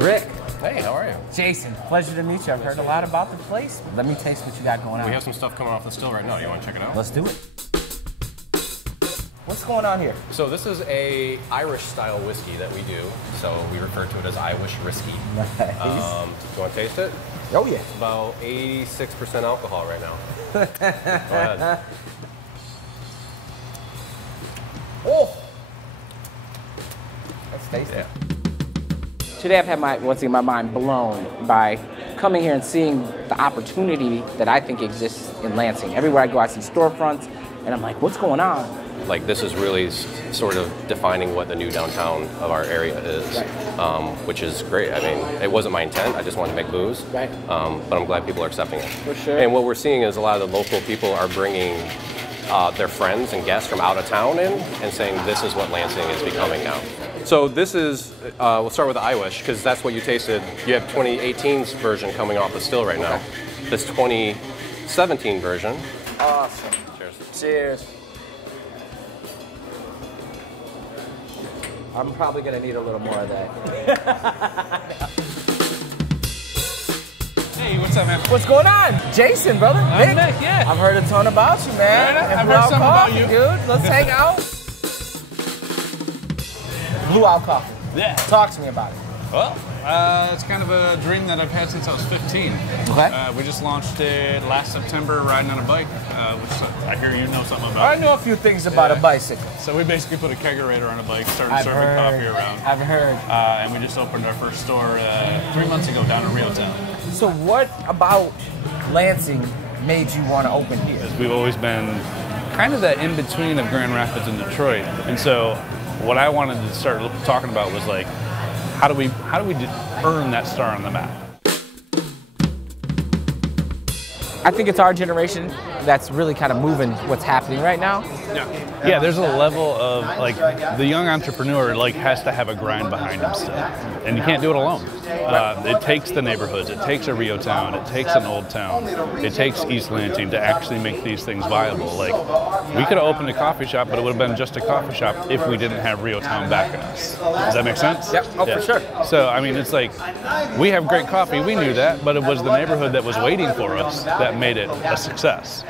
Rick. Hey, how are you? Jason, pleasure to meet you. I've heard a lot about the place. Let me taste what you got going on. We have some stuff coming off the still right now. You want to check it out? Let's do it. What's going on here? So this is a Irish style whiskey that we do. So we refer to it as Irish whiskey. Nice. Do you want to taste it? Oh yeah. It's about 86% alcohol right now. Go ahead. Oh, that's tasty. Yeah. Today I've had my mind blown by coming here and seeing the opportunity that I think exists in Lansing. Everywhere I go, I see storefronts, and I'm like, what's going on? Like, this is really sort of defining what the new downtown of our area is, right. Which is great. I mean, it wasn't my intent. I just wanted to make booze, right. But I'm glad people are accepting it. For sure. And what we're seeing is a lot of the local people are bringing their friends and guests from out of town in and saying this is what Lansing is becoming now. So this is, we'll start with the Irish because that's what you tasted. You have 2018's version coming off the still right now. Okay. This 2017 version. Awesome. Cheers. Cheers. I'm probably gonna need a little more of that. Hey, what's up, man? What's going on? Jason, brother. I'm Nick, yeah. I've heard a ton about you, man. Yeah, I've heard something about you. Dude, let's hang out. Blue Owl Coffee. Yeah. Talk to me about it. Well, it's kind of a dream that I've had since I was 15. Okay. We just launched it last September riding on a bike, which I hear you know something about. I know a few things about a bicycle. So we basically put a kegerator on a bike, started serving coffee around. I've heard. And we just opened our first store 3 months ago down in Rio Town. So what about Lansing made you want to open here? We've always been kind of that in-between of Grand Rapids and Detroit. And so what I wanted to start talking about was like, how do we earn that star on the map? I think it's our generation that's really kind of moving what's happening right now. Yeah, there's a level of like the young entrepreneur like has to have a grind behind him still, and you can't do it alone. It takes the neighborhoods, it takes a Rio Town, it takes an Old Town, it takes East Lansing to actually make these things viable. Like, we could have opened a coffee shop, but it would have been just a coffee shop if we didn't have Rio Town backing us. Does that make sense? Yep. Oh, yeah. For sure. So I mean, it's like we have great coffee, we knew that, but it was the neighborhood that was waiting for us that made it a success.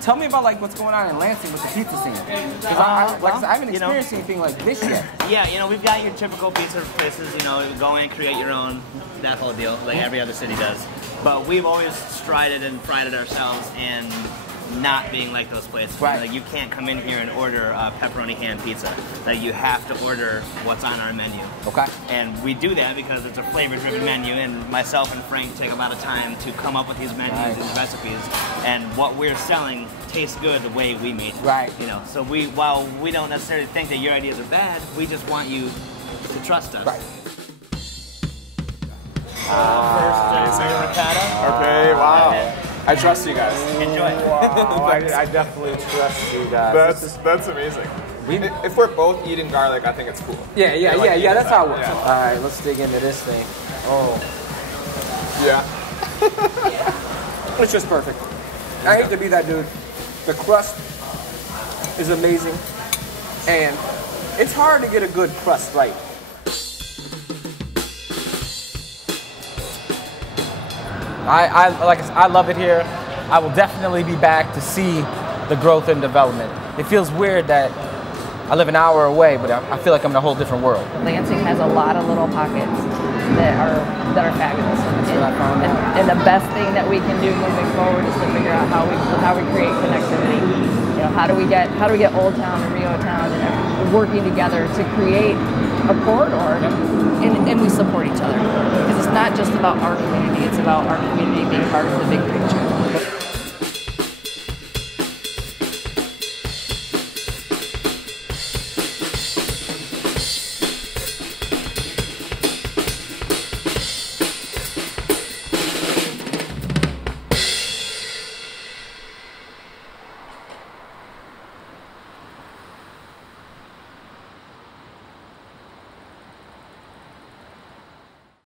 Tell me about like what's going on in Lansing with the pizza scene. Because I haven't experienced anything like this yet. Yeah, you know, we've got your typical pizza places, you know, go in, create your own, that whole deal, like every other city does. But we've always strided and prided ourselves in not being like those places. Right. Like, you can't come in here and order a pepperoni ham pizza. Like, you have to order what's on our menu. Okay. And we do that because it's a flavor-driven menu, and myself and Frank take a lot of time to come up with these menus and these recipes. And what we're selling tastes good the way we made it. Right. You know, so while we don't necessarily think that your ideas are bad, we just want you to trust us. Right. First, ricotta. Okay, wow. I trust you guys. Enjoy. Wow, I definitely trust you guys. That's amazing. If we're both eating garlic, I think it's cool. Yeah, that's how it works. Yeah. All right, let's dig into this thing. Oh. Yeah. It's just perfect. I hate to be that dude. The crust is amazing, and it's hard to get a good crust right. I love it here. I will definitely be back to see the growth and development. It feels weird that I live an hour away, but I feel like I'm in a whole different world. Lansing has a lot of little pockets that are fabulous, and the best thing that we can do moving forward is to figure out how we create connectivity. You know, how do we get Old Town and Rio Town and working together to create a corridor, and we support each other, because it's not just about our community, it's about our community being part of the big picture.